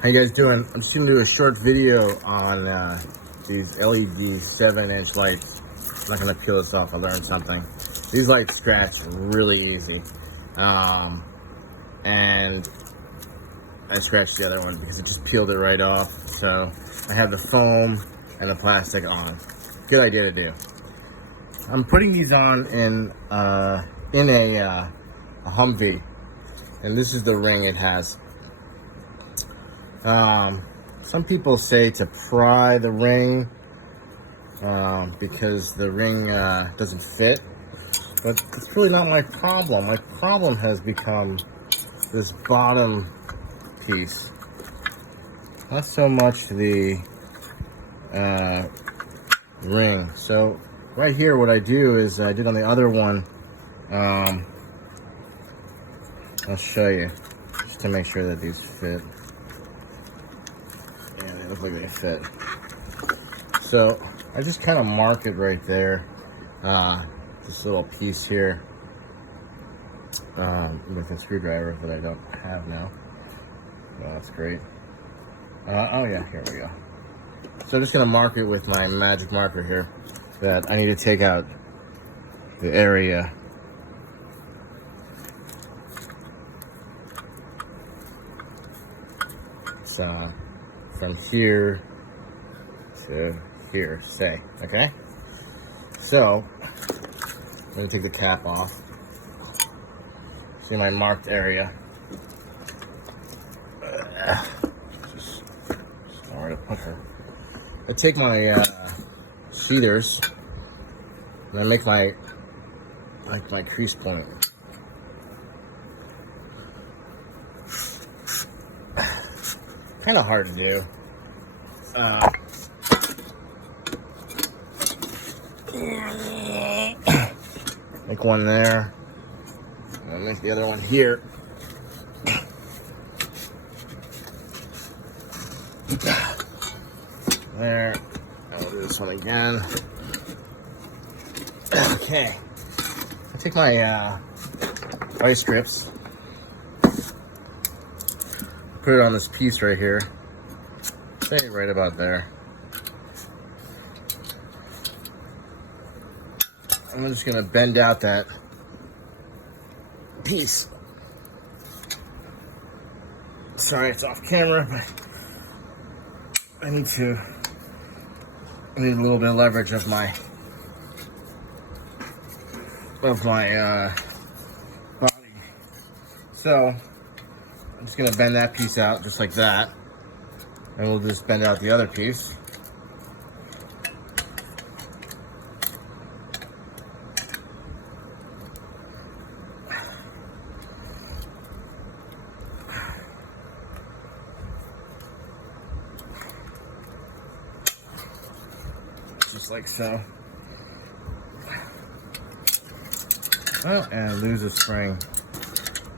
How you guys doing? I'm just gonna do a short video on these LED 7-inch lights. I'm not gonna peel this off. I learned something. These lights scratch really easy, and I scratched the other one because it just peeled it right off. So I have the foam and the plastic on. Good idea to do. I'm putting these on in a Humvee, and this is the ring it has. Some people say to pry the ring because the ring doesn't fit, but it's really not my problem. My problem has become this bottom piece, not so much the ring. So right here, what I do is I did on the other one. I'll show you just to make sure that these fit. Yeah, they look like they fit. So I just kind of mark it right there. This little piece here with a screwdriver that I don't have now. Oh, that's great. Oh yeah, here we go. So I'm just gonna mark it with my magic marker here that I need to take out the area. It's from here to here, say, okay? So I'm gonna take the cap off. See my marked area. Just nowhere to put her. I take my sheathers and I make my crease point. Kind of hard to do. Make one there, and make the other one here. There, and we'll do this one again. Okay, I take my vice grips, put it on this piece right here, say right about there. I'm just gonna bend out that piece. Sorry, it's off camera, but I need a little bit of leverage of my body. So I'm just gonna bend that piece out just like that, and we'll just bend out the other piece. Just like so. Oh, and lose a spring.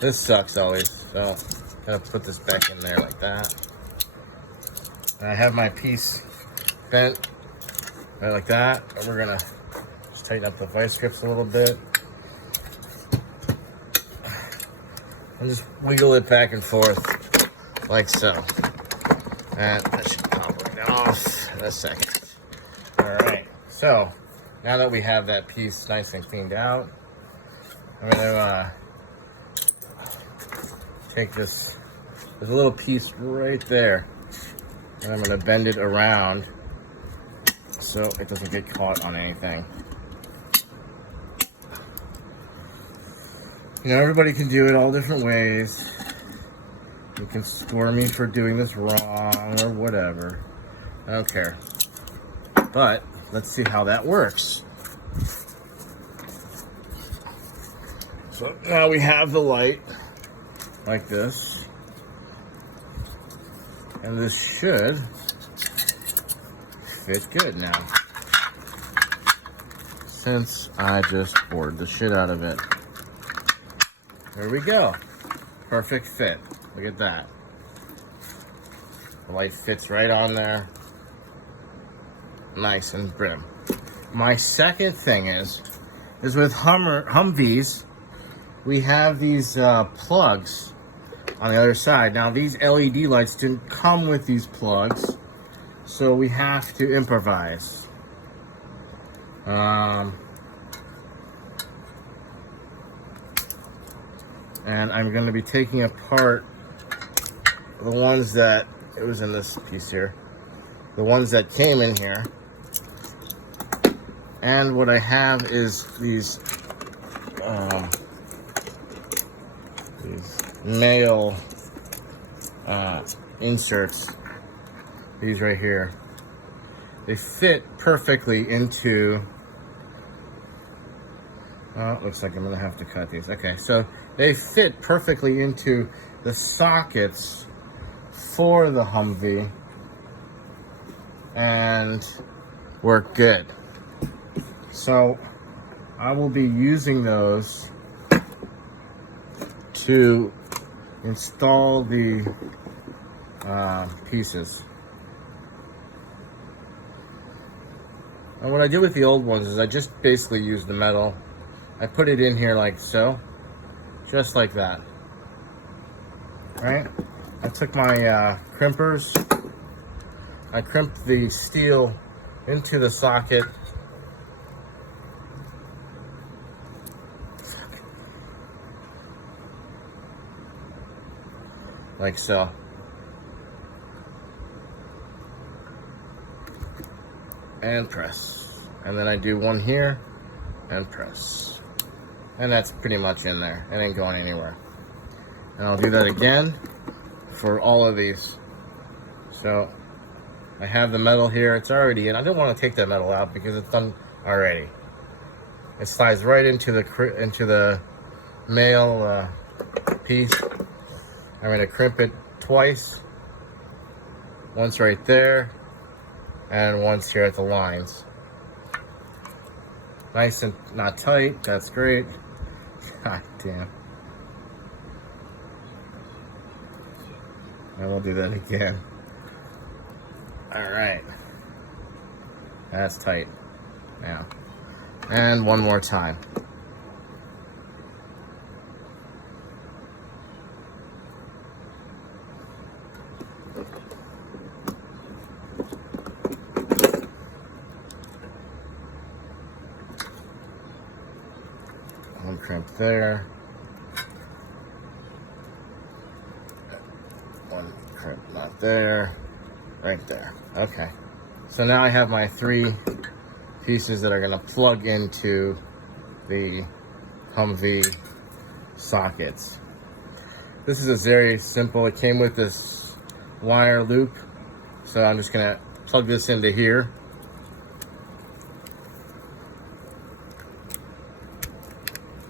This sucks always, so gotta put this back in there like that. And I have my piece bent right like that, and we're gonna just tighten up the vice grips a little bit. And just wiggle it back and forth like so. And that should pop right off in a second. Alright, so now that we have that piece nice and cleaned out, I'm gonna take this, there's a little piece right there, and I'm gonna bend it around so it doesn't get caught on anything. You know, everybody can do it all different ways. You can score me for doing this wrong or whatever. I don't care. But let's see how that works. So now we have the light like this. And this should fit good now, since I just bored the shit out of it. There we go. Perfect fit. Look at that. The light fits right on there. Nice and prim. My second thing is with Humvees, we have these plugs on the other side. Now these LED lights didn't come with these plugs, so we have to improvise. And I'm going to be taking apart the ones that, it was in this piece here, the ones that came in here. And what I have is these nail inserts, these right here. They fit perfectly into, it looks like I'm gonna have to cut these. Okay, so they fit perfectly into the sockets for the Humvee and work good. So I will be using those to install the pieces. And what I did with the old ones is I just basically used the metal. I put it in here like so, just like that. Right? I took my crimpers. I crimped the steel into the socket. Like so. And press. And then I do one here and press. And that's pretty much in there. It ain't going anywhere. And I'll do that again for all of these. So I have the metal here. It's already in. I don't want to take that metal out because it's done already. It slides right into the male piece. I'm going to crimp it twice. Once right there, and once here at the lines. Nice and not tight, that's great. God damn. And we'll do that again. Alright. That's tight. Now. And one more time. One crimp there. One crimp not there. Right there. Okay. So now I have my 3 pieces that are going to plug into the Humvee sockets. This is a very simple, it came with this wire loop. So I'm just going to plug this into here.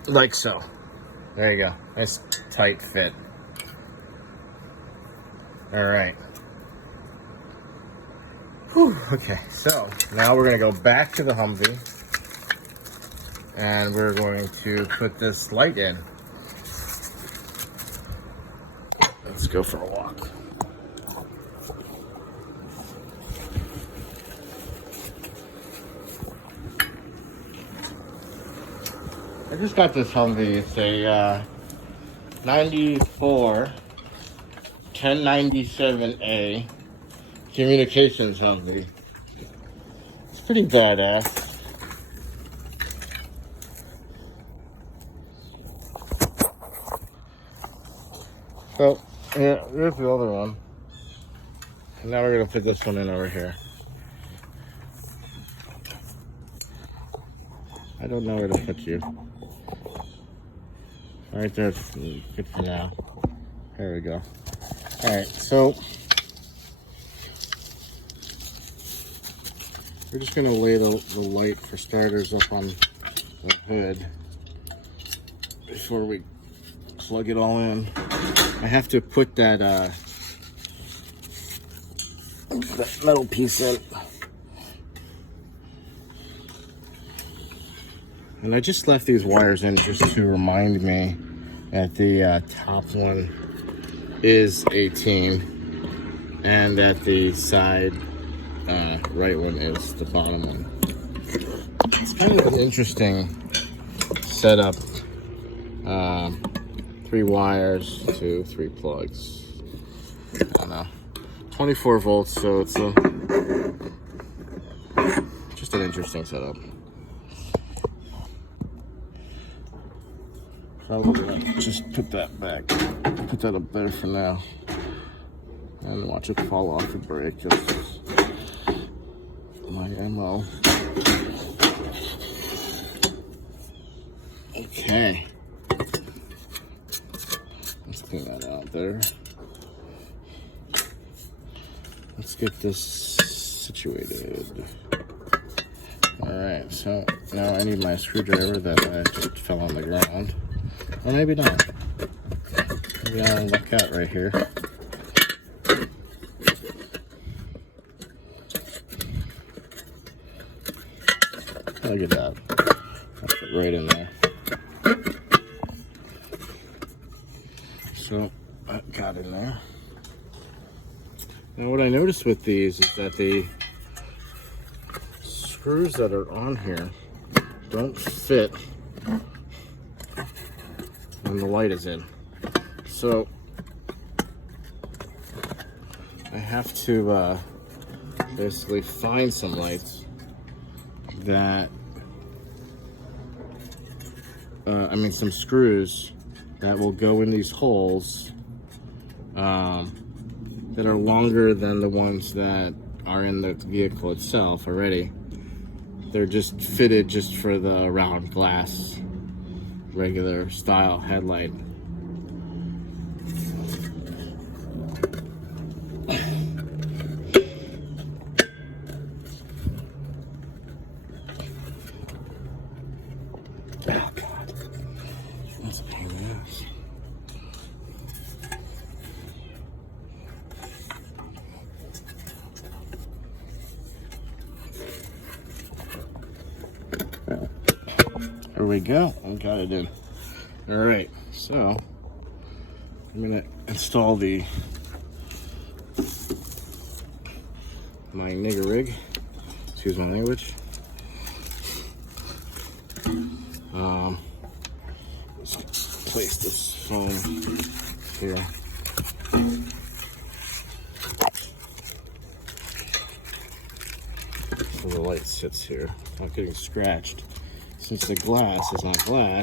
Like so. There you go. Nice tight fit. Alright. Okay, so now we're going to go back to the Humvee and we're going to put this light in. Let's go for a walk. I just got this Humvee. It's a 94 1097A communications Humvee. It's pretty badass. So, yeah, here's the other one. And now we're going to put this one in over here. I don't know where to put you. Right there, it's good for now. There we go. Alright, so we're just going to lay the light for starters up on the hood before we plug it all in. I have to put that metal piece in. And I just left these wires in just to remind me that the top one is 18 and that the side right one is the bottom one. It's kind of an interesting setup 3 wires to 3 plugs. I don't know. 24 volts, so it's just an interesting setup. Probably gonna just put that back, put that up there for now, and watch it fall off the break. Just my MO. Okay, let's clean that out there. Let's get this situated. All right, so now I need my screwdriver that just fell on the ground. Or maybe not. Maybe I'll luck out right here. Look at that. That's it right in there. So that got in there. Now what I noticed with these is that the screws that are on here don't fit when the light is in. So I have to basically find some lights that, some screws that will go in these holes that are longer than the ones that are in the vehicle itself already. They're just fitted just for the round glass, regular style headlight. Oh God, that's a pain in the ass. There we go. I got it in. All right, so I'm gonna install my nigger rig. Excuse my language. Let's place this phone here. So the light sits here. It's not getting scratched. Since the glass is not glass,